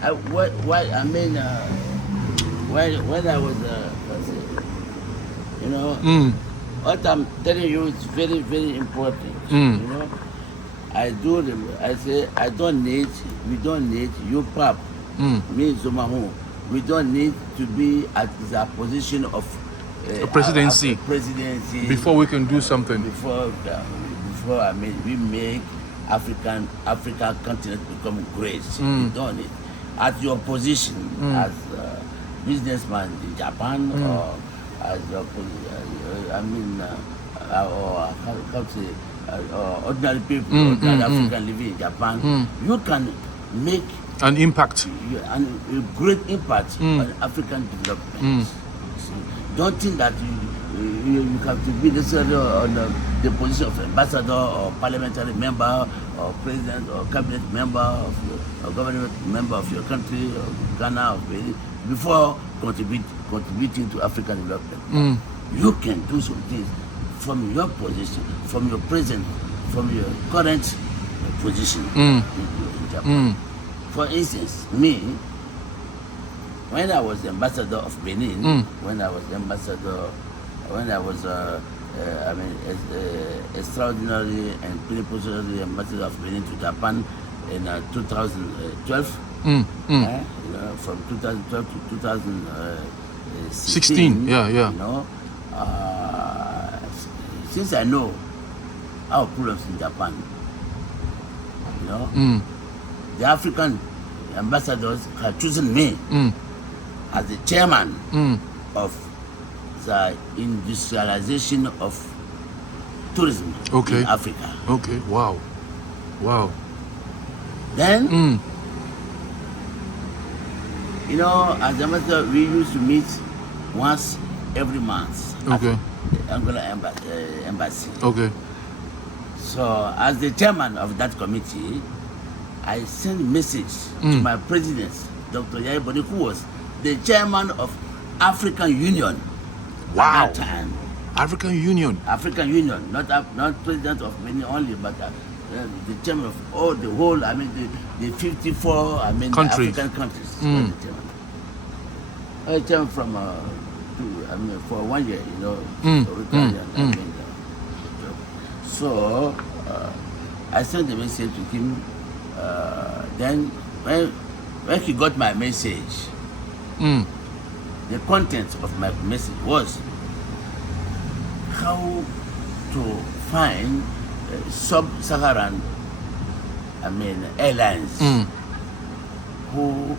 when I was, you know, what I'm telling you is very, very important. You know, I say, we don't need you, Pap, me, Zomahoun. We don't need to be at the position of A presidency. presidency Before we can do something. Before we make African continent become great. We don't need at your position as a businessman in Japan or as a, or how to say, ordinary people, ordinary African living in Japan, you can make An impact. a great impact on African development. Don't think that you have to be necessarily on the position of ambassador or parliamentary member or president or cabinet member of or government member of your country or Ghana or Benin before contributing to African development. You can do some things from your position, from your present, from your current position in Japan. For instance, me, when I was ambassador of Benin, when I was extraordinary and plenipotentiary ambassador of Benin to Japan in 2012, from 2012 to 2016, Yeah. you know, since I know our problems in Japan, you know, the African ambassadors have chosen me as the chairman of the industrialization of tourism in Africa. Okay. Wow. Then, you know, as the ambassador, we used to meet once every month at the Angola embassy. Okay. So, as the chairman of that committee, I sent a message to my president, Dr. Yaya Boni, who was the chairman of African Union. Wow. At that time. African Union, not president of Benin only, but the chairman of all the whole. The 54. Countries. African countries. The chairman from for 1 year, you know. So I sent a message to him. Then when he got my message, the content of my message was how to find sub-Saharan airlines who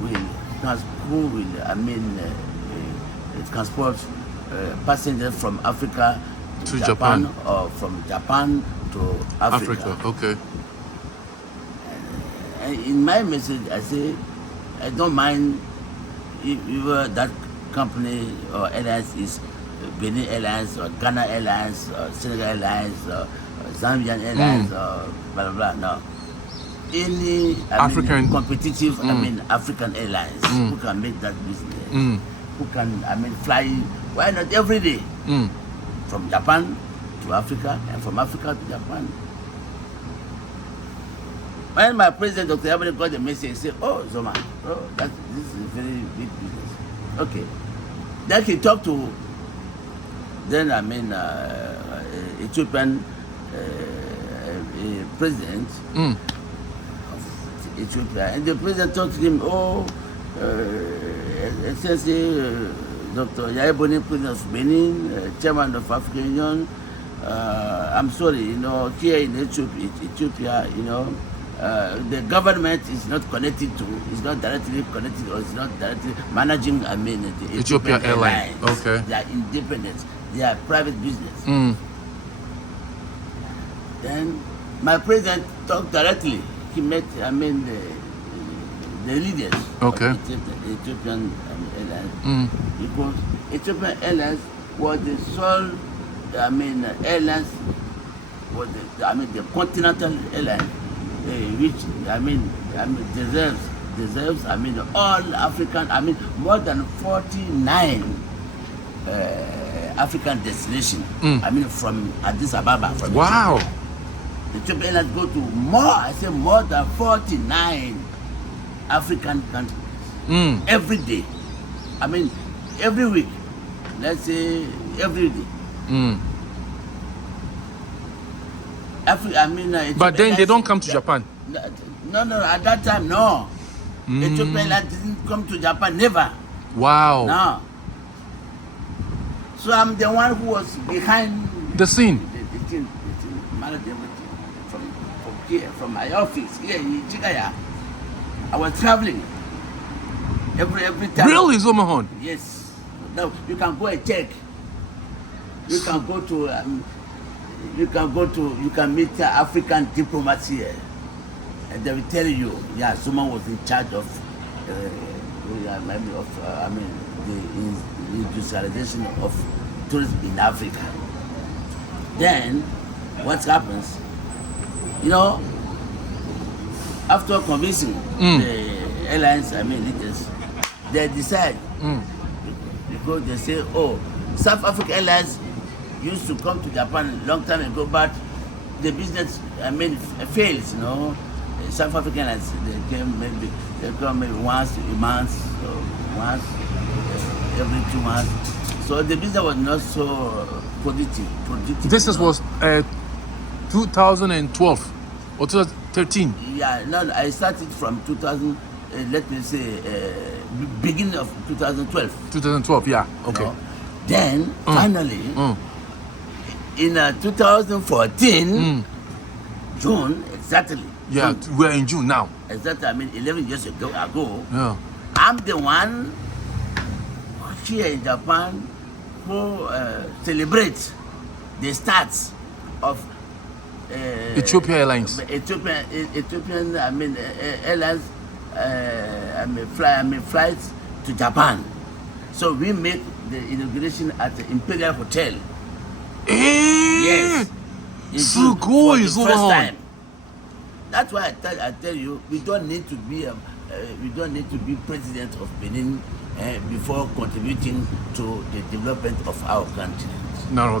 will transport passengers from Africa to Japan or from Japan to Africa. Okay. In my message, I say, I don't mind if that company or airlines is Benin Airlines or Ghana Airlines or Senegal Airlines or Zambian Airlines or blah blah blah. No, any competitive African airlines who can make that business, who can fly. Why not every day from Japan to Africa and from Africa to Japan? When my president, Dr. Yabone, got the message, he said, "Oh, Zoma, this is a very big business." Okay. Then he talked to Ethiopian president of Ethiopia, and the president talked to him, Excellency Dr. Yaya Boni, president of Benin, chairman of African Union, I'm sorry, you know, here in Ethiopia, you know, the government is not connected to, is not directly connected, or is not directly managing, the Ethiopia Airlines. Okay. They are independent. They are private business. Then my president talked directly. He met, the leaders of Ethiopian Airlines. Because Ethiopian Airlines was the sole, airlines, was the continental airline, which deserves all African, more than 49 African destinations. From Addis Ababa. Wow. The Ethiopian Airlines go to more than 49 African countries. Every day. I mean, every week. Let's say every day. But then they don't come to Japan. No, at that time, no. Ethiopian Airlines didn't come to Japan, never. Wow. No. So I'm the one who was behind The scene. the team managed everything from here, from my office here in Chigaya. I was traveling every time. Really, Zomahoun? Yes. Now you can go and check. You can go to you can meet African diplomats here, and they will tell you, yeah, someone was in charge of the industrialization of tourism in Africa. Then what happens, after convincing the airlines, leaders, they decide, because they say, oh, South African Airlines used to come to Japan a long time ago, but the business fails, South African Airlines, they come maybe once a month, or once every 2 months. So the business was not so productive. This was 2012 or 2013. Yeah, no, I started from 2000. Let me say beginning of 2012. 2012, yeah. Okay. Then finally, in 2014, June exactly. Yeah, we're in June now. Exactly. 11 years ago. Yeah. I'm the one here in Japan who celebrates the start of Ethiopia Airlines. Ethiopian airlines flights to Japan. So we make the inauguration at the Imperial Hotel. Yes. So cool, it's the first time. That's why I tell you, we don't need to be president of Benin before contributing to the development of our country. No.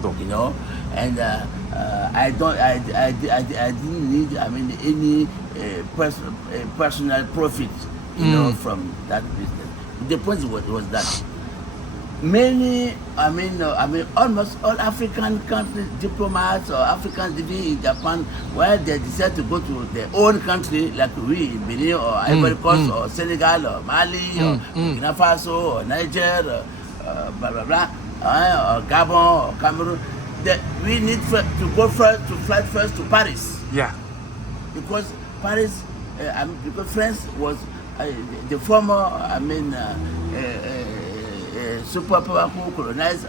And I didn't need any personal profit from that business. The point was that many almost all African countries, diplomats or Africans living in Japan, where they decide to go to their own country, like we in Benin or Ivory Coast or Senegal or Mali or Burkina Faso or Niger or blah blah blah, or Gabon or Cameroon, that we need to fly first to Paris. Yeah. Because Paris, because France was the former superpower who colonized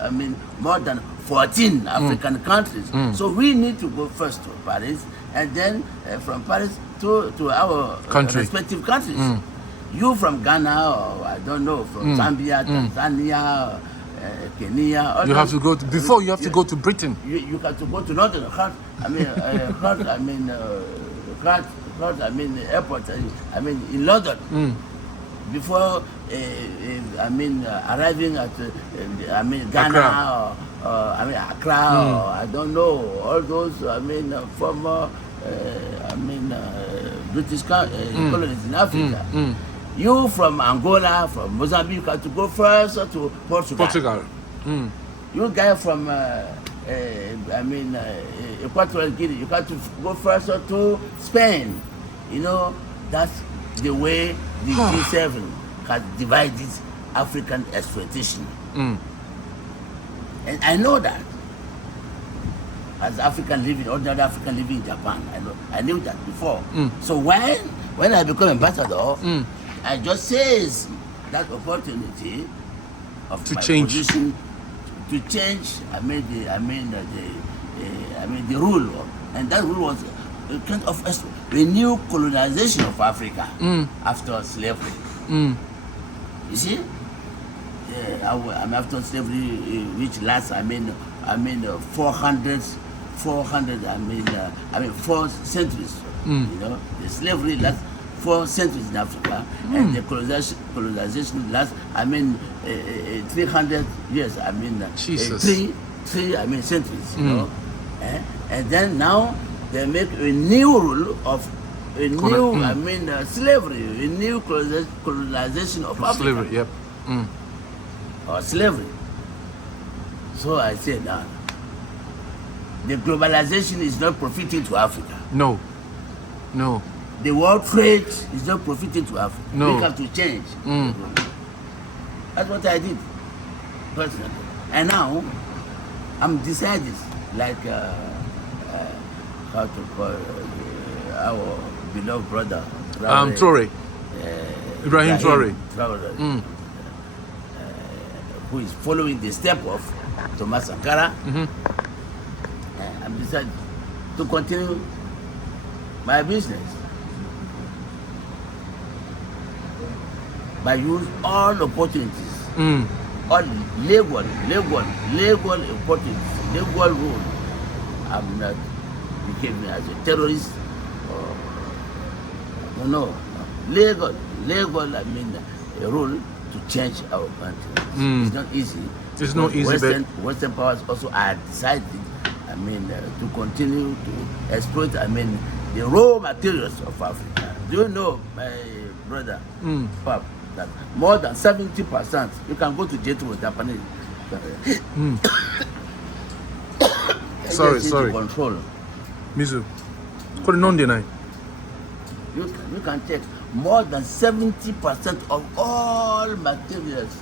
more than 14 African countries. So we need to go first to Paris, and then from Paris to our respective countries. You from Ghana, or I don't know, from Zambia, Tanzania, Kenya. You have to go to, before you have to go to Britain. You have to go to Northern airport. In London. Before arriving at Ghana or Accra or I don't know, all those former British colonies in Africa. You from Angola, from Mozambique, you have to go first to Portugal. You guy from Equatorial Guinea, you have to go first to Spain. That's the way the G7 has divided African exploitation. And I know that as ordinary African living in Japan, I knew that before. So when I become ambassador, I just seize that opportunity of to my change position to change. The rule, and that rule was a kind of a new colonization of Africa after slavery. You see, after slavery, which lasts 4 centuries. The slavery lasts 4 centuries in Africa, and the colonization lasts 300 years. Jesus. three centuries. And then now they make a new rule of a new, I mean, slavery, a new colonization of Africa. Slavery, yep. Or slavery. So I said, now, the globalization is not profiting to Africa. No. No. The world trade is not profiting to Africa. No. We have to change. That's what I did, personally. And now, I'm decided, like, how to call our beloved brother, Traore. Ibrahim Traore. Who is following the step of Thomas Sankara. I'm decided to continue my business by use all opportunities, all legal opportunities, legal rule. I'm not behaving as a terrorist or no. Legal, I mean, a rule to change our country. It's not easy. It's not easy, Western powers also are decided, I mean, to continue to exploit, I mean, the raw materials of Africa. Do you know, my brother, Pap, that more than 70%, you can go to J2 Japanese. Sorry. Control. Mizu. Non deny. You can check more than 70% of all materials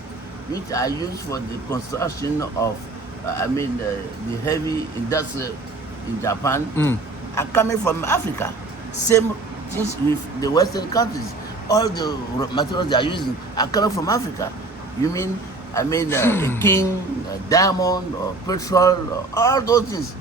which are used for the construction of, the heavy industry in Japan are coming from Africa. Same things with the Western countries. All the materials they are using are coming from Africa. You mean, a king, a diamond, or petrol, or all those things